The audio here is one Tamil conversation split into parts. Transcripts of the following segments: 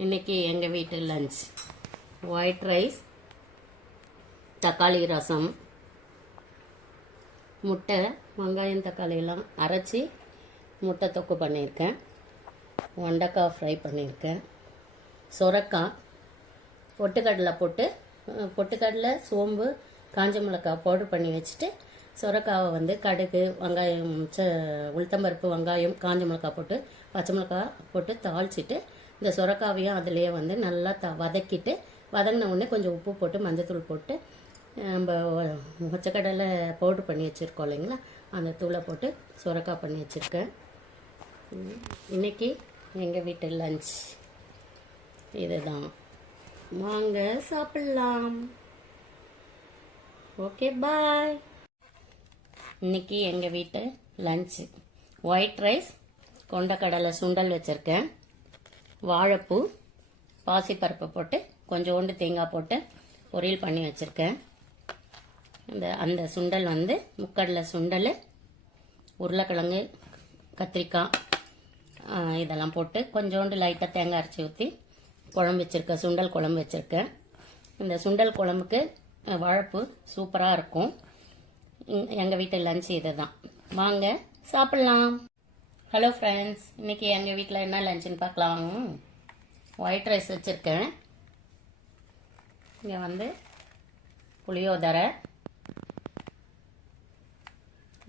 இன்றைக்கி எங்கள் வீட்டு லஞ்ச் ஒயிட் ரைஸ், தக்காளி ரசம், முட்டை, வெங்காயம் தக்காளியெல்லாம் அரைச்சி முட்டை தொக்கு பண்ணியிருக்கேன். வெண்டைக்காய் ஃப்ரை பண்ணியிருக்கேன். சொரக்காய் பொட்டுக்கடலை போட்டு, பொட்டுக்கடலை, சோம்பு, காஞ்ச மிளகாய் பவுடர் பண்ணி வச்சுட்டு, சொரக்காவை வந்து கடுகு, வெங்காயம், உளுத்தம்பருப்பு, வெங்காயம், காஞ்ச மிளகாய் போட்டு, பச்சை மிளகாய் போட்டு தாளிச்சிட்டு, இந்த சொரக்காவையும் அதிலேயே வந்து நல்லா வதக்கிட்டு, வதங்கின உடனே கொஞ்சம் உப்பு போட்டு மஞ்சத்தூள் போட்டு, நம்ம மொச்சக்கடலை பவுட்ரு பண்ணி வச்சுருக்கோம் இல்லைங்களா, அந்த தூளை போட்டு சொரக்காய் பண்ணி வச்சுருக்கேன். இன்றைக்கி எங்கள் வீட்டு லஞ்ச் இதுதான். வாங்க சாப்பிட்லாம். ஓகே, பாய். இன்றைக்கி எங்கள் வீட்டு லஞ்சு ஒயிட் ரைஸ், கொண்டக்கடலை சுண்டல் வச்சுருக்கேன், வாழைப்பூ, பாசிப்பருப்பு போட்டு கொஞ்சோண்டு தேங்காய் போட்டு பொரியல் பண்ணி வச்சுருக்கேன். அந்த சுண்டல் வந்து முக்கடலை சுண்டல், உருளைக்கிழங்கு, கத்திரிக்காய் இதெல்லாம் போட்டு கொஞ்சோண்டு லைட்டாக தேங்காய் அரைச்சி ஊற்றி குழம்பு வச்சுருக்கேன். சுண்டல் குழம்பு வச்சுருக்கேன். இந்த சுண்டல் குழம்புக்கு வாழைப்பூ சூப்பராக இருக்கும். எங்கள் வீட்டு லஞ்ச் இது தான். வாங்க சாப்பிட்லாம். ஹலோ ஃப்ரெண்ட்ஸ், இன்றைக்கி எங்கள் வீட்டில் என்ன லஞ்சுன்னு பார்க்கலாம். ஒயிட் ரைஸ் வச்சுருக்கேன். இங்கே வந்து புளியோதரை,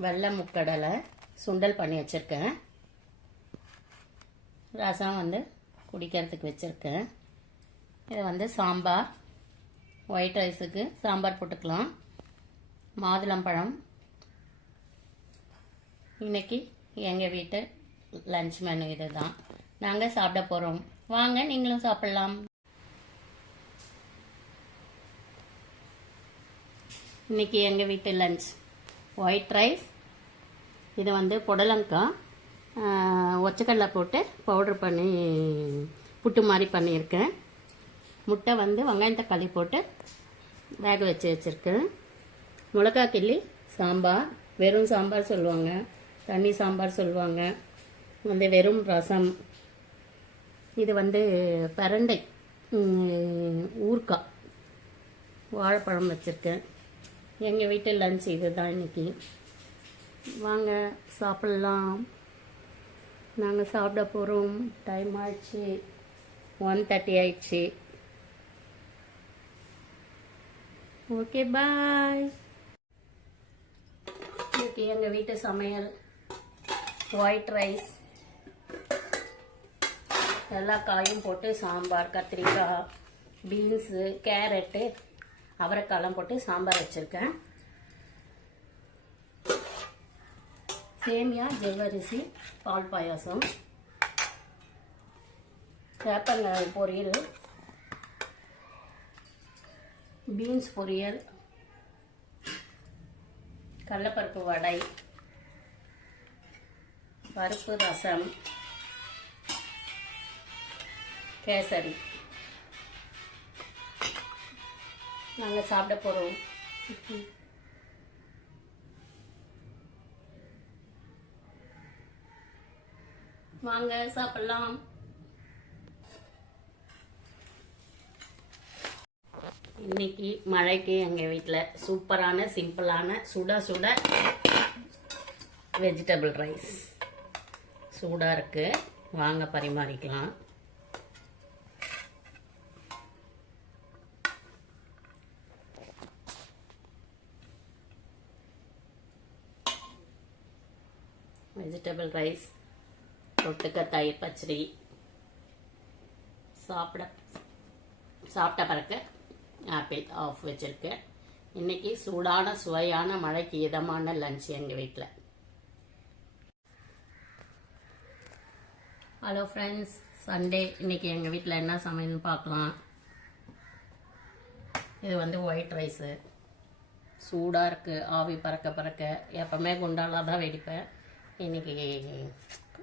வெள்ளை முக்கடலை சுண்டல் பண்ணி வச்சுருக்கேன். ரசம் வந்து குடிக்கிறதுக்கு வச்சுருக்கேன். இது வந்து சாம்பார், ஒயிட் ரைஸுக்கு சாம்பார் போட்டுக்கலாம். மாதுளம்பழம். இன்னைக்கு எங்கள் வீட்டு லஞ்ச் மெனு இது தான். நாங்கள் சாப்பிட போகிறோம். வாங்க நீங்களும் சாப்பிட்லாம். இன்னைக்கு எங்கள் வீட்டு லஞ்ச் ஒயிட் ரைஸ், இது வந்து புடலங்காய் ஒச்சக்கடலை போட்டு பவுட்ரு பண்ணி புட்டு மாதிரி பண்ணியிருக்கேன். முட்டை வந்து வெங்காயம் தக்காளி போட்டு வேக வச்சு வச்சுருக்கேன். மிளகா கிள்ளி சாம்பார், வெறும் சாம்பார் சொல்லுவாங்க, தண்ணி சாம்பார் சொல்லுவாங்க. வந்து வெறும் ரசம். இது வந்து பரண்டை ஊறுக்காய், வாழைப்பழம் வச்சுருக்கேன். எங்கள் வீட்டு லஞ்ச் இது தான் இன்றைக்கி. வாங்க சாப்பிட்லாம். நாங்கள் சாப்பிட போகிறோம். டைம் ஆயிடுச்சு, 1:30 ஆயிடுச்சு. ஓகே, பாய். இன்னைக்கு எங்கள் வீட்டு சமையல் ஒயிட் ரைஸ், எல்லா காயும் போட்டு சாம்பார், கத்திரிக்காய், பீன்ஸு, கேரட்டு, அவரைக்காயெல்லாம் போட்டு சாம்பார் வச்சுருக்கேன். சேமியா, ஜவ்வரிசி, பால் பாயாசம், வேப்பங்காய் பொரியல், பீன்ஸ் பொரியல், கடலைப்பருப்பு வடை, பருப்பு ரசம், கேசரி. நாங்கள் சாப்பிட போகிறோம். வாங்க சாப்பிட்லாம். இன்னைக்கு மழைக்கு எங்கள் வீட்டில் சூப்பரான சிம்பிளான சுட சுட வெஜிடபிள் ரைஸ் சூடாக இருக்குது. வாங்க பரிமாறிக்கலாம். வெஜிடபிள் ரைஸ், தொட்டுக்க தயிர் பச்சடி. சாப்பிட்ட பிறகு ஆப்பிள் ஆஃப் வச்சுருக்கேன். இன்றைக்கி சூடான சுவையான மழைக்கு இதமான லஞ்ச் எங்கள் வீட்டில். Hello friends, Sunday. இன்றைக்கி எங்கள் வீட்டில் என்ன சமையல்னு பார்க்கலாம். இது வந்து ஒயிட் ரைஸு சூடாக இருக்குது. ஆவி பறக்க பறக்க எப்போவுமே குண்டாலாக தான் வெடிப்பேன். இன்றைக்கி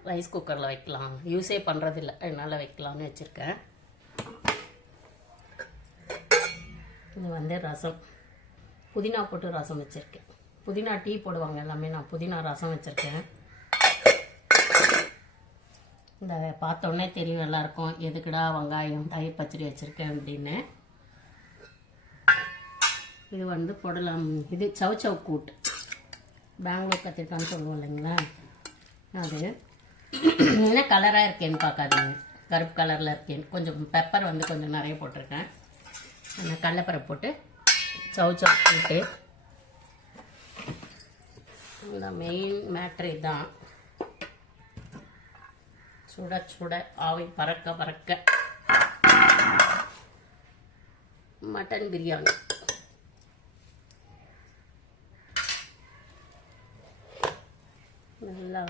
ரைஸ் குக்கரில் வைக்கலாம், யூஸே பண்ணுறதில்ல, அதனால் வைக்கலாம்னு வச்சுருக்கேன். இது வந்து ரசம், புதினா போட்டு ரசம் வச்சுருக்கேன். புதினா டீ போடுவாங்க எல்லாமே, நான் புதினா ரசம் வச்சுருக்கேன். இந்த பார்த்தோன்னே தெரியும் எல்லாருக்கும் எதுக்குடா வெங்காயம் தயிர் பச்சடி வச்சுருக்கேன் அப்படின்னு. இது வந்து புடலம், இது சவ் கூட்டு, பெங்களூர் கத்திரிக்கான்னு சொல்லுவோம் இல்லைங்களா, அது என்ன கலராக இருக்கேன்னு பார்க்காதீங்க, கருப்பு கலரில் இருக்கேன்னு. கொஞ்சம் பெப்பர் வந்து கொஞ்சம் நிறைய போட்டிருக்கேன். அந்த கடலைப்பருப்பு போட்டு சவ் கூட்டு. இந்த மெயின் மேட்ரு இதுதான். சுட சுட ஆவி பறக்க பறக்க மட்டன் பிரியாணி. நல்லா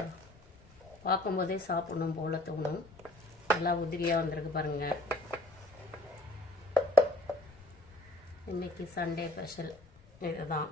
பார்க்கும்போதே சாப்பிடணும் போல தோணும். நல்லா உதிரியாக வந்திருக்கு பாருங்கள். இன்னைக்கு சண்டே ஸ்பெஷல் இதுதான்.